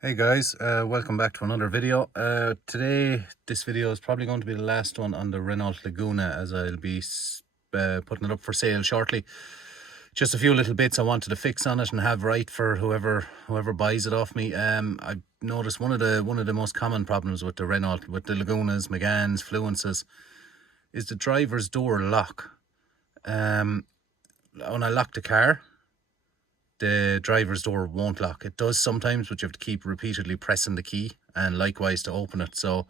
Hey guys, welcome back to another video. Today, this video is probably going to be the last one on the Renault Laguna, as I'll be putting it up for sale shortly. Just a few little bits I wanted to fix on it and have right for whoever buys it off me. I've noticed one of the most common problems with the Renault, with the Lagunas, Meganes, Fluences, is the driver's door lock. When I lock the car, the driver's door won't lock. It does sometimes, but you have to keep repeatedly pressing the key, and likewise to open it. So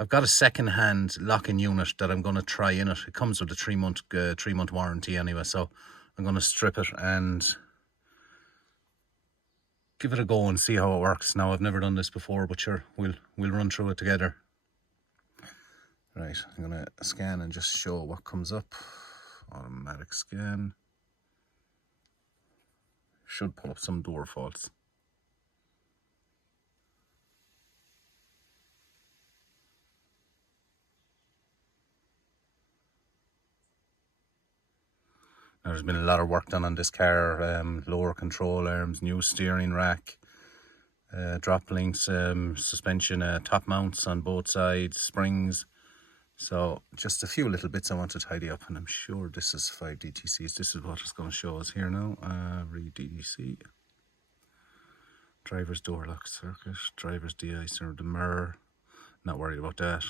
I've got a second-hand locking unit that I'm going to try in it. It comes with a 3-month warranty anyway, so I'm going to strip it and give it a go and see how it works. Now, I've never done this before, but sure, we'll run through it together. Right, I'm going to scan and just show what comes up. Automatic scan. Should pull up some door faults. Now, there's been a lot of work done on this car. Lower control arms, new steering rack, drop links, suspension, top mounts on both sides, springs. So just a few little bits I want to tidy up, and I'm sure this is 5 DTCs. This is what it's going to show us here now. Read DDC. Driver's door lock circuit, driver's de-icer, the mirror. Not worried about that.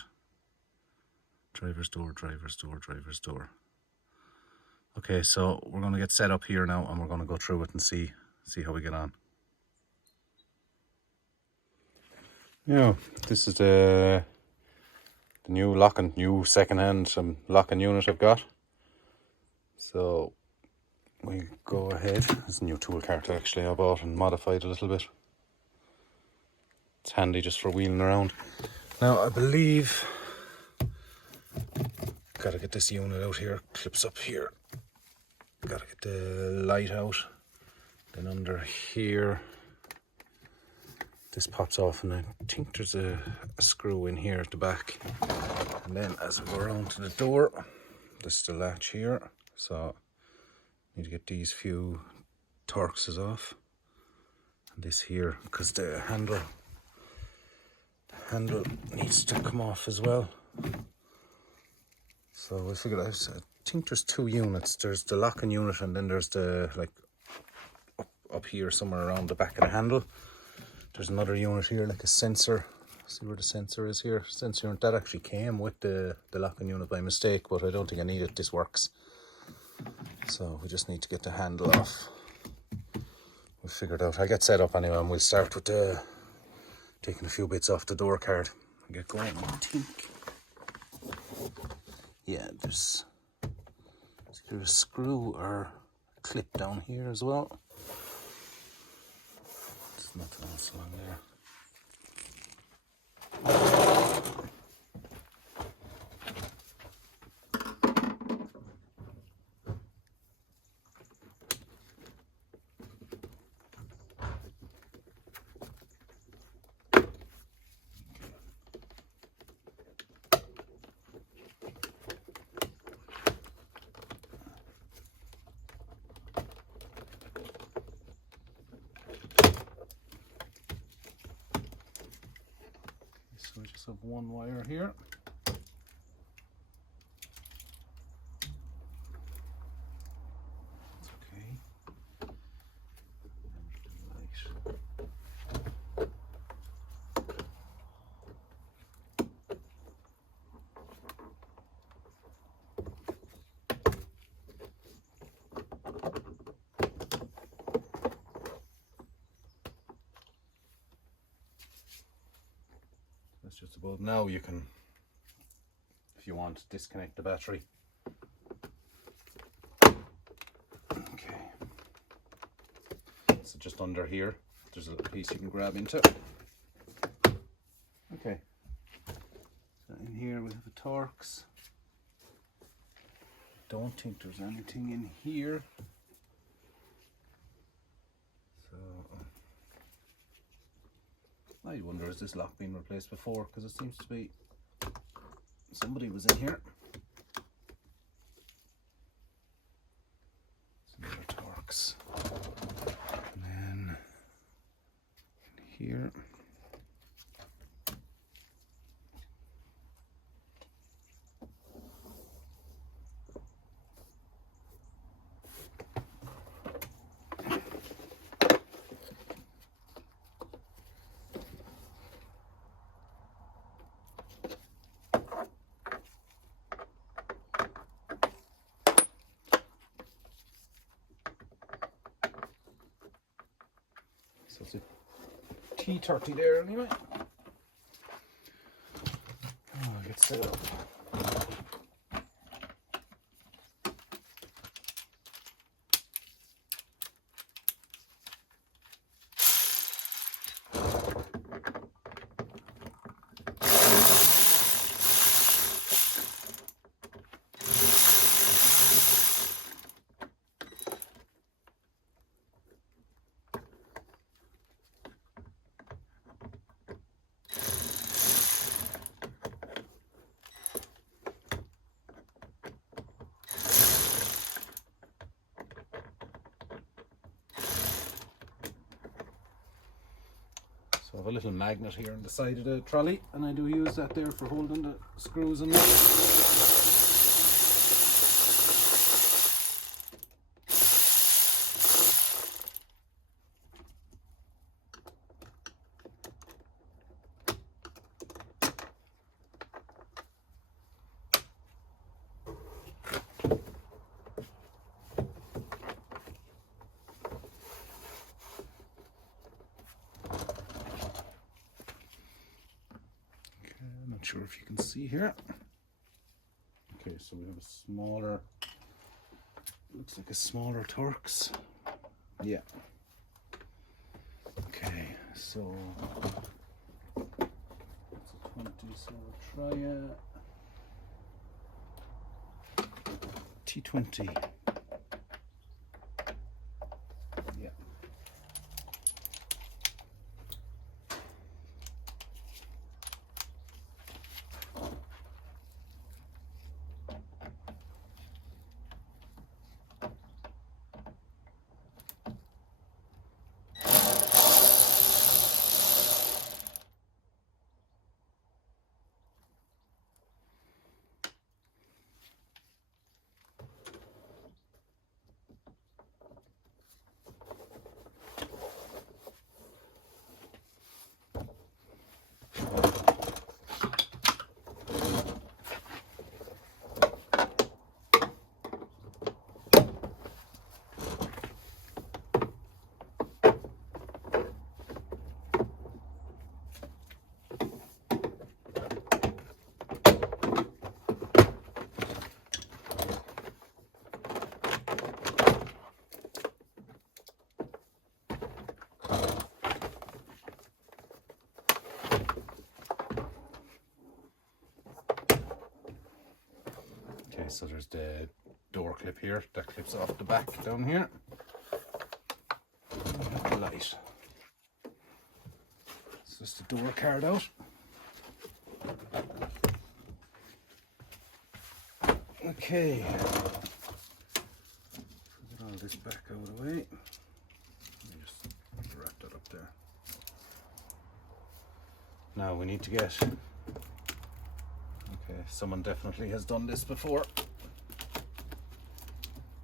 Driver's door, driver's door, driver's door. Okay, so we're going to get set up here now, and we're going to go through it and see how we get on. Yeah, this is the new second-hand locking unit I've got. So we go ahead. It's a new tool cart actually I bought and modified a little bit. It's handy just for wheeling around. Now I believe, gotta get this unit out here, clips up here. Gotta get the light out. Then under here, this pops off, and I think there's a screw in here at the back. And then as we go around to the door, this is the latch here. So need to get these few Torxes off. And this here, because the handle needs to come off as well. So we figured out, I think there's two units. There's the locking unit, and then there's the, like, up here somewhere around the back of the handle. There's another unit here, like a sensor. See where the sensor is here? Sensor unit that actually came with the locking unit by mistake, but I don't think I need it. This works. So we just need to get the handle off. We'll figure it out. I'll get set up anyway, and we'll start with taking a few bits off the door card and get going. I think, yeah, there's either a screw or a clip down here as well. There's nothing else along there. So we just have one wire here. That's okay. That's just about. Now you can, if you want, disconnect the battery. Okay. So just under here, there's a little piece you can grab into. Okay. So in here we have a Torx. Don't think there's anything in here. So I wonder, is this lock been replaced before? Because it seems to be somebody was in here. Some other Torx. And then in here. It's a T30 there anyway. I'll get set up. So I have a little magnet here on the side of the trolley, and I do use that there for holding the screws and nuts. Not sure if you can see here. Okay, so we have a smaller, looks like a smaller Turks. Yeah. Okay, so it's a 20, so we'll try a T20. Yeah. Okay, so there's the door clip here that clips off the back down here. The light. It's just the door card out. Okay. Get all this back out of the way. Let me just wrap that up there. Now we need to get, okay, someone definitely has done this before.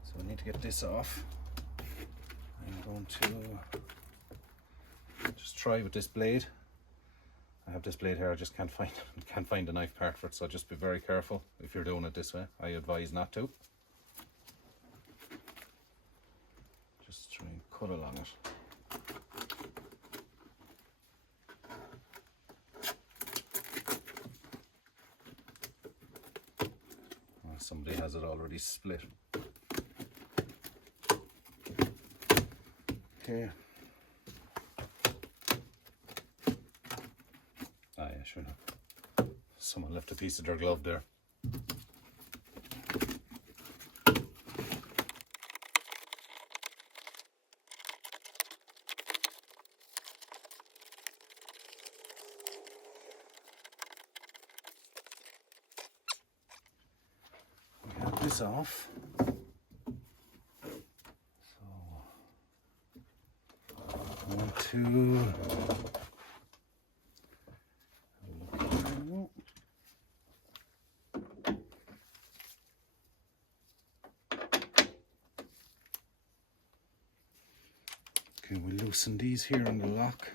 So I need to get this off. I'm going to just try with this blade. I have this blade here, I just can't find a knife part for it, so just be very careful if you're doing it this way. I advise not to. Just try and cut along it. Somebody has it already split. Okay. Ah, yeah, sure enough. Someone left a piece of their glove there. This off. So I want to okay, we loosen these here in the lock.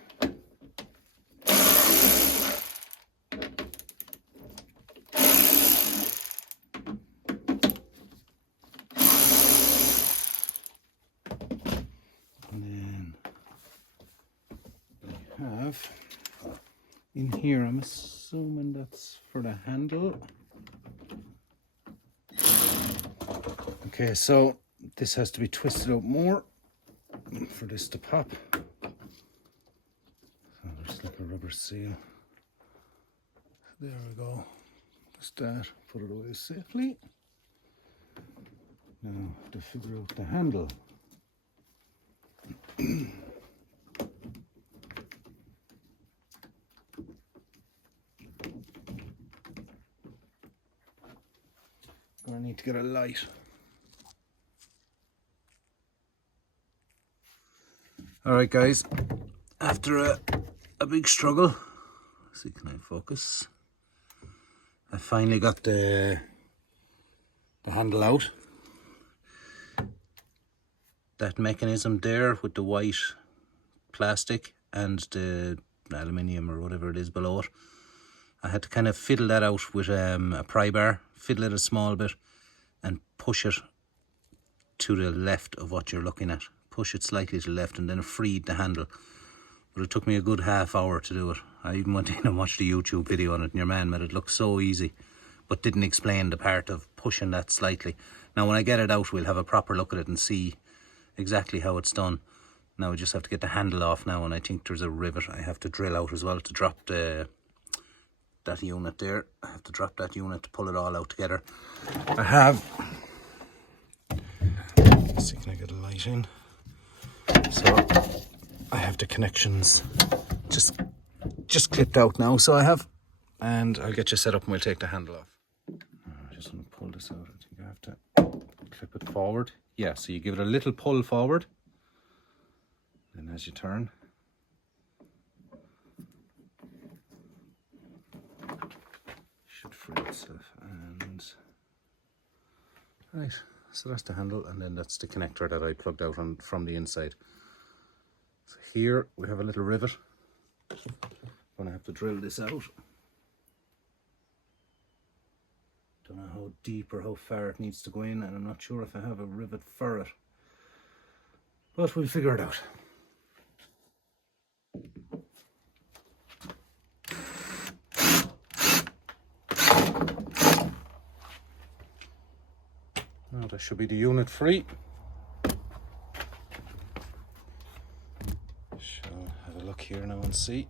have in here, I'm assuming that's for the handle. Okay, so this has to be twisted out more for this to pop. So there's like a rubber seal. There we go. Just that, put it away safely. Now to figure out the handle. I need to get a light. Alright guys, after a big struggle, let's see, can I focus? I finally got the handle out. That mechanism there with the white plastic and the aluminium or whatever it is below it, I had to kind of fiddle that out with a pry bar, fiddle it a small bit and push it to the left of what you're looking at. Push it slightly to the left and then it freed the handle. But it took me a good half hour to do it. I even went in and watched a YouTube video on it and your man made it look so easy, but didn't explain the part of pushing that slightly. Now when I get it out, we'll have a proper look at it and see exactly how it's done. Now we just have to get the handle off now, and I think there's a rivet I have to drill out as well to drop that unit there. I have to drop that unit to pull it all out together. I have, let's see, can I get a light in? So I have the connections just clipped out now, so I have, and I'll get you set up and we'll take the handle off. I just want to pull this out. I think I have to clip it forward. Yeah, so you give it a little pull forward, and as you turn, it should free itself. And right, so that's the handle, and then that's the connector that I plugged out from the inside. So here we have a little rivet. I'm gonna have to drill this out. Don't know how deep or how far it needs to go in, and I'm not sure if I have a rivet for it, but we'll figure it out. Now that should be the unit free. Shall have a look here now and see.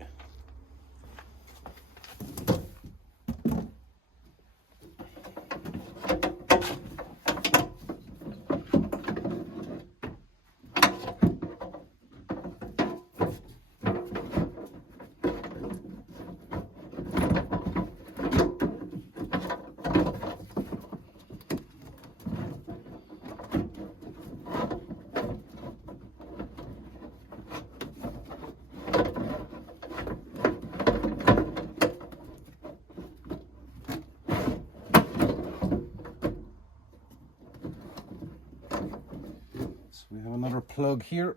We have another plug here,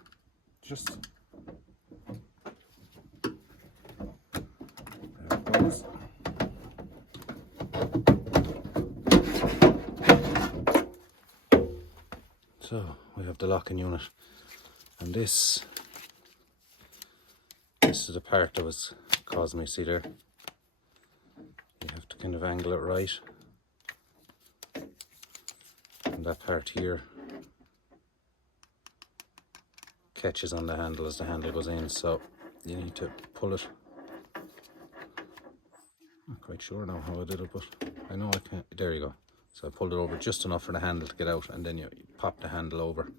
just there it goes. So we have the locking unit, and this is the part that was causing me, see there, you have to kind of angle it right, and that part here catches on the handle as the handle goes in, so you need to pull it. I'm not quite sure now how I did it, but I know I can. There you go. So I pulled it over just enough for the handle to get out, and then you pop the handle over.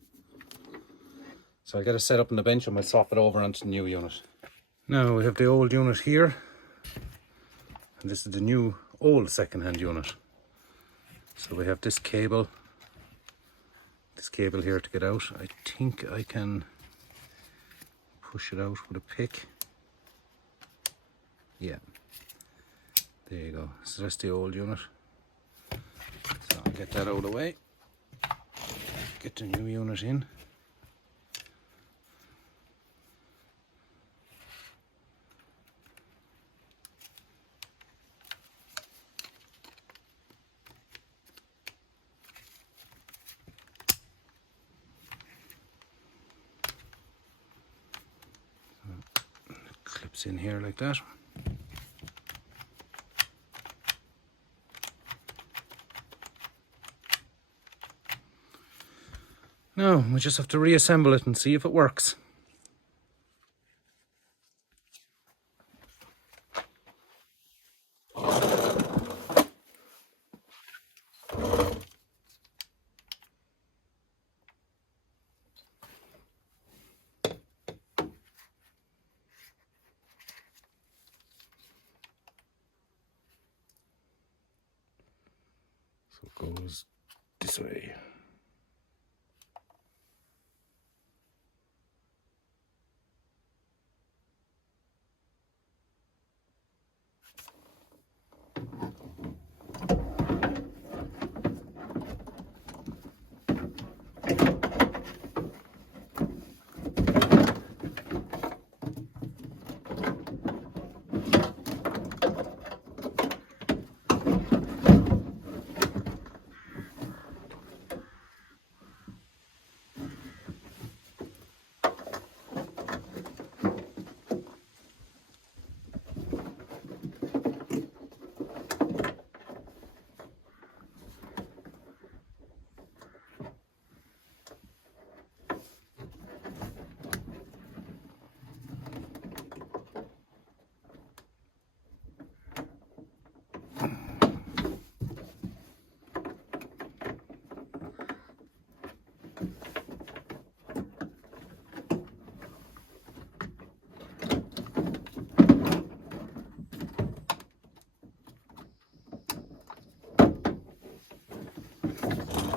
So I'll get it set up on the bench and we'll swap it over onto the new unit. Now we have the old unit here, and this is the new old second-hand unit. So we have this cable here to get out. I think I can push it out with a pick. Yeah, there you go. So that's the old unit. So I'll get that out of the way, get the new unit in. clips in here like that. Now we just have to reassemble it and see if it works. So it goes this way.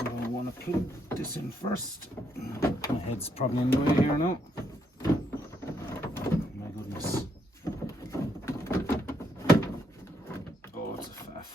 I want to plug this in first. My head's probably in the way here now. My goodness. Oh, it's a faff.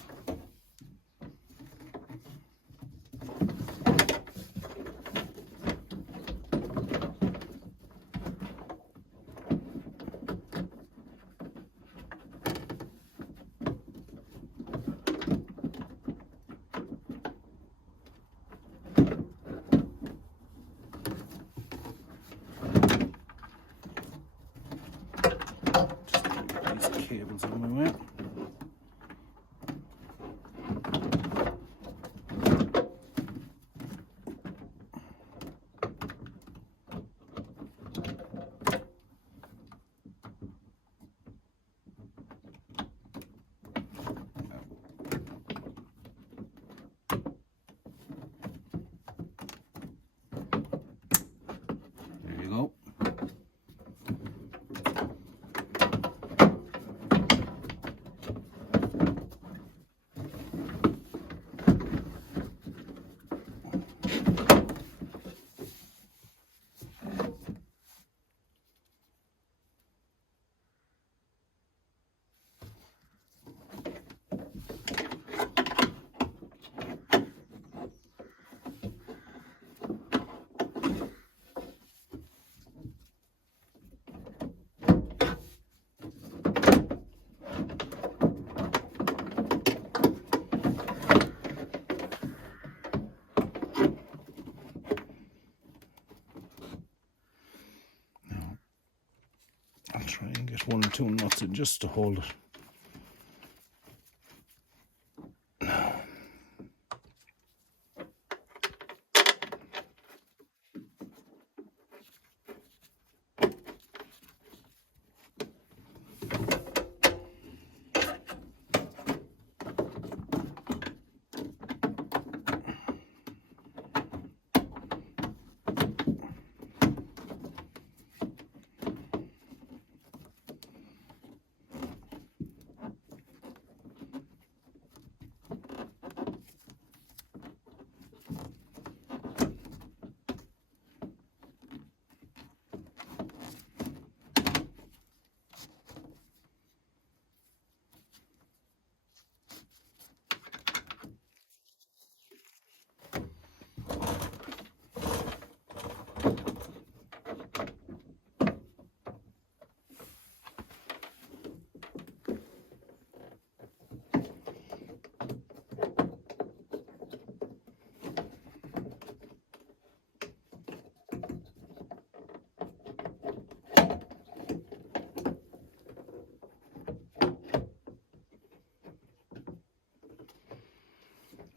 Cables on my way. There you go. I'll try and get one or two nuts in just to hold it.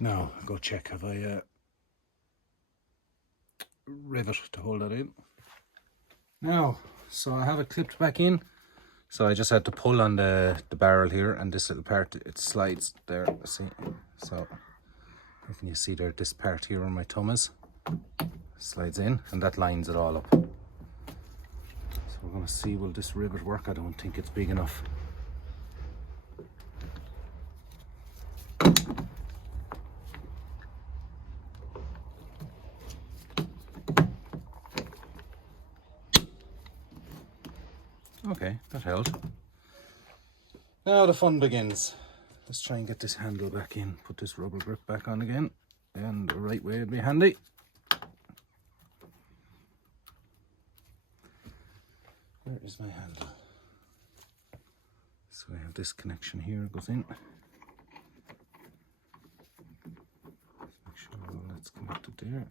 Now go check, have I a rivet to hold that in. Now, so I have it clipped back in. So I just had to pull on the barrel here, and this little part, it slides there, see. So can you see there, this part here where my thumb is, slides in, and that lines it all up. So we're gonna see, will this rivet work? I don't think it's big enough. Okay, that held. Now the fun begins. Let's try and get this handle back in, put this rubber grip back on again, and the right way would be handy. Where is my handle? So I have this connection here, it goes in. Let's make sure all that's connected there.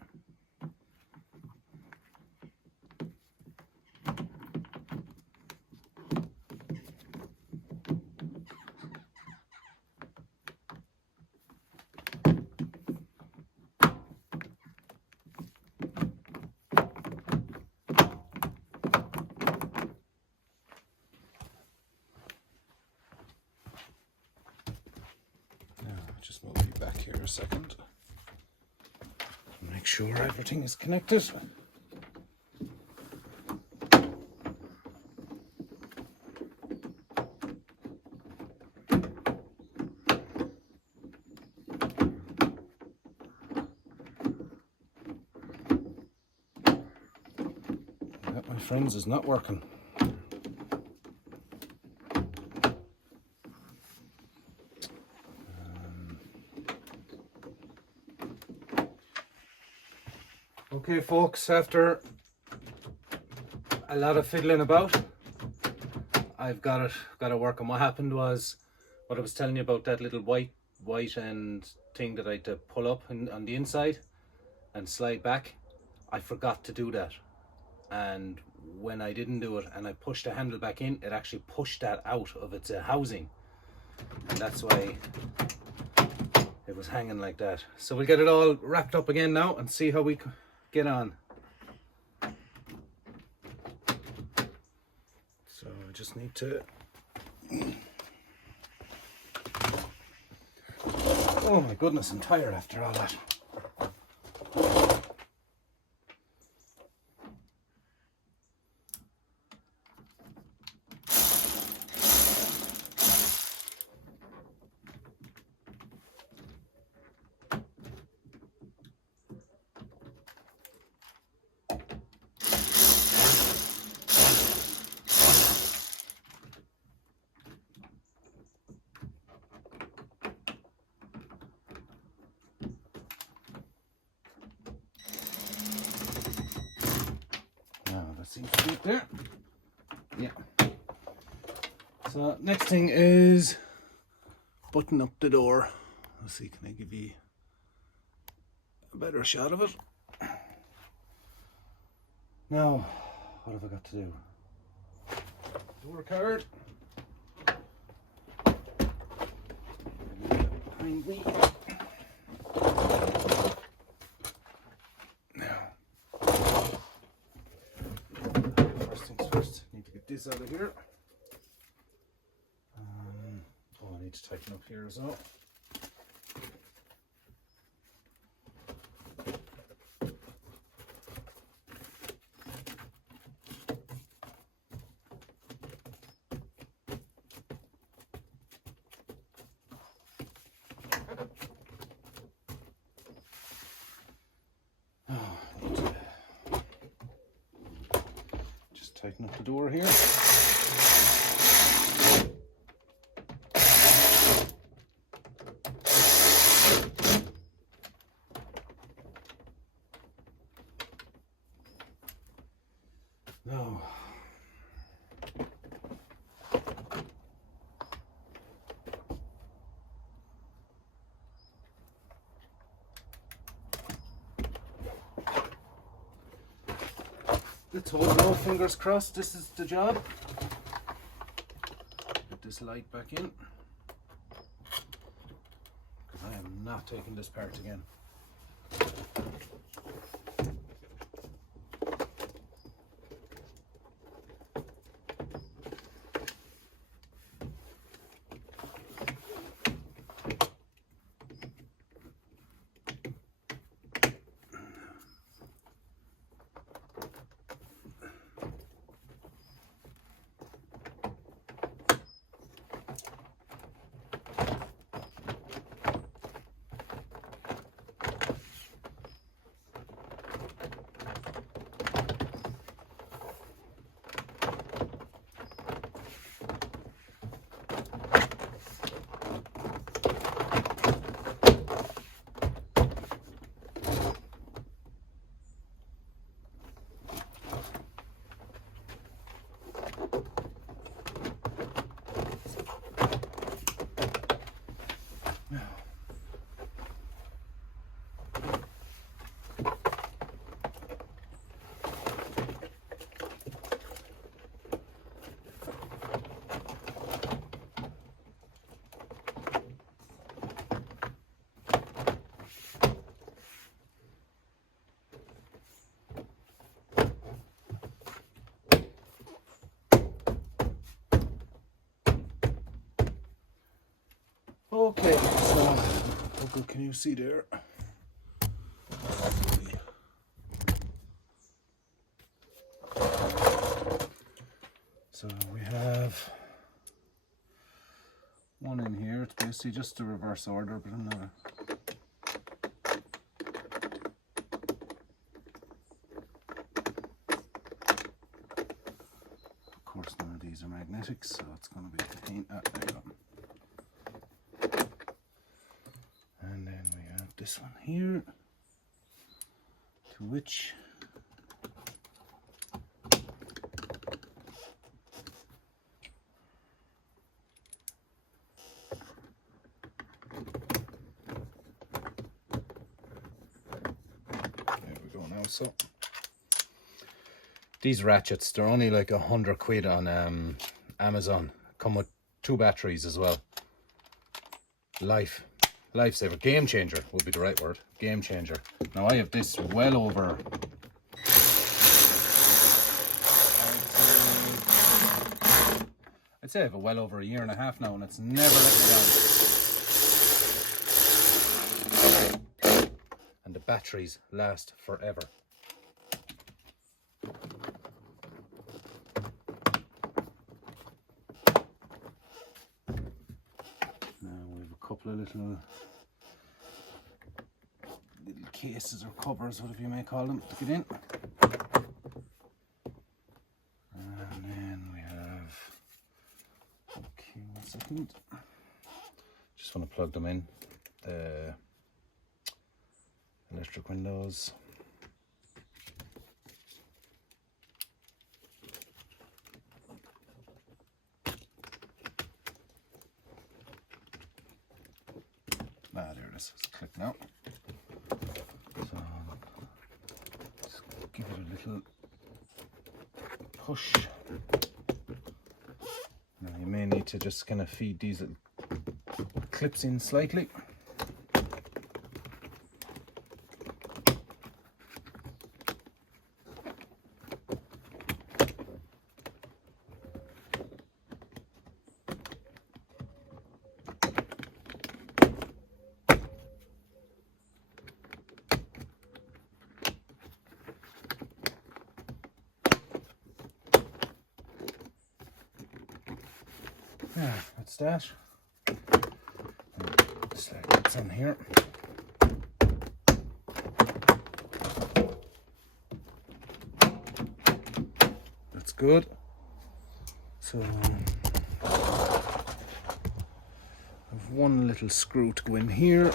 Just move you back here a second. Make sure everything is connected. That, my friends, is not working. Okay folks, after a lot of fiddling about, I've got it working. What happened was, what I was telling you about that little white and thing that I had to pull up on the inside and slide back, I forgot to do that. And when I didn't do it and I pushed the handle back in, it actually pushed that out of its housing. And that's why it was hanging like that. So we'll get it all wrapped up again now and see how we get on. So I just need to, oh my goodness, I'm tired after all that. Seems to be it there. Yeah. So next thing is button up the door. Let's see, can I give you a better shot of it? Now, what have I got to do? Door card. Behind me. This out of here. Oh, I need to tighten up here as well. Tighten up the door here. Now, let's hold no fingers crossed, this is the job. Get this light back in, because I am not taking this part again. Okay, so how good can you see there? So we have one in here. It's basically just the reverse order, but another. Of course, none of these are magnetic, so it's going to be a pain. There you go. And then we have this one here, to which there we go now. So these ratchets, they're only like £100 on Amazon. Come with 2 batteries as well. Lifesaver, game changer would be the right word. Game changer. Now I have this well over, I'd say I have it well over a year and a half now, and it's never let me down. And the batteries last forever. Couple of little cases or covers, whatever you may call them, to get in. And then we have, okay, 1 second. Just want to plug them in. The electric windows. There it is. It's clicked now. So just give it a little push. Now you may need to just kind of feed these little clips in slightly. Yeah, that's that. Slide that's in here. That's good. So I have one little screw to go in here.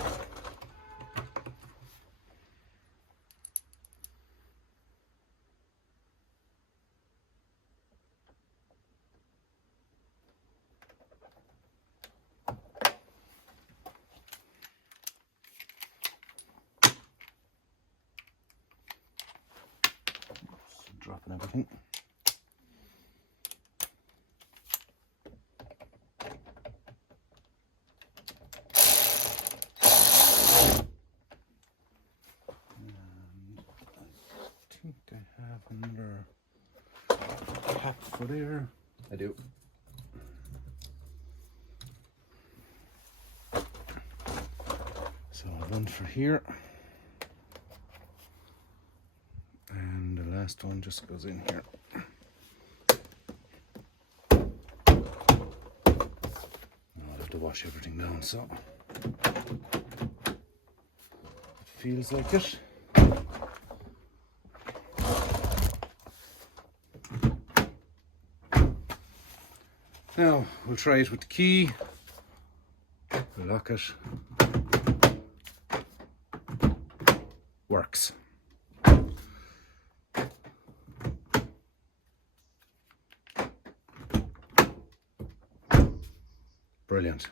Dropping everything. Another cap for there. I do. So one for here. And the last one just goes in here. I'll have to wash everything down, so it feels like it. Now we'll try it with the key. We'll lock it. Works. Brilliant.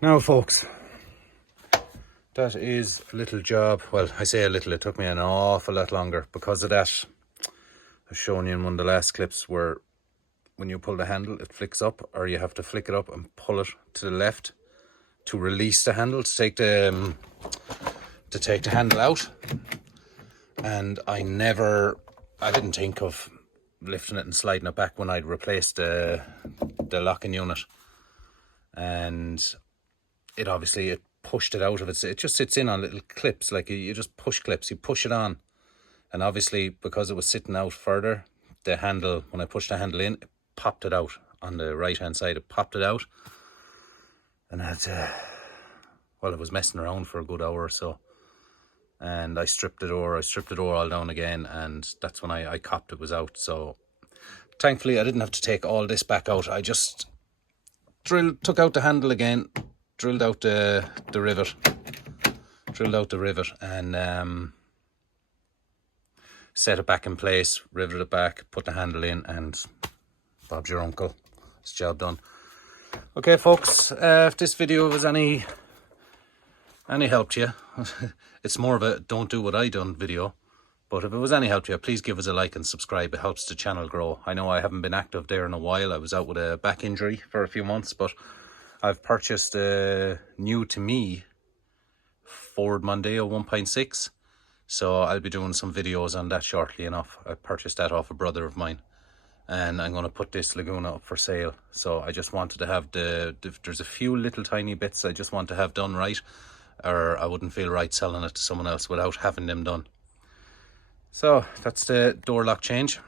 Now folks, that is a little job. Well, I say a little, it took me an awful lot longer because of that. I've shown you in one of the last clips where when you pull the handle it flicks up, or you have to flick it up and pull it to the left to release the handle, to take the handle out. And I didn't think of lifting it and sliding it back when I'd replaced the locking unit, and it obviously pushed it out of it. It just sits in on little clips, like you just push clips, you push it on, and obviously because it was sitting out further, the handle, when I pushed the handle in, it popped it out on the right hand side. It popped it out, and I had to, well, it was messing around for a good hour or so, and I stripped the door all down again, and that's when I copped it was out. So thankfully I didn't have to take all this back out. I just took out the handle again, drilled out the rivet, and set it back in place, riveted it back, put the handle in, and Bob's your uncle. It's job done. Okay folks, if this video was any help to you, it's more of a don't do what I done video, but if it was any help to you, please give us a like and subscribe. It helps the channel grow. I know I haven't been active there in a while. I was out with a back injury for a few months, but I've purchased a new to me Ford Mondeo 1.6, so I'll be doing some videos on that shortly enough. I purchased that off a brother of mine, and I'm going to put this Laguna up for sale. So I just wanted to have there's a few little tiny bits I just want to have done right, or I wouldn't feel right selling it to someone else without having them done. So that's the door lock change.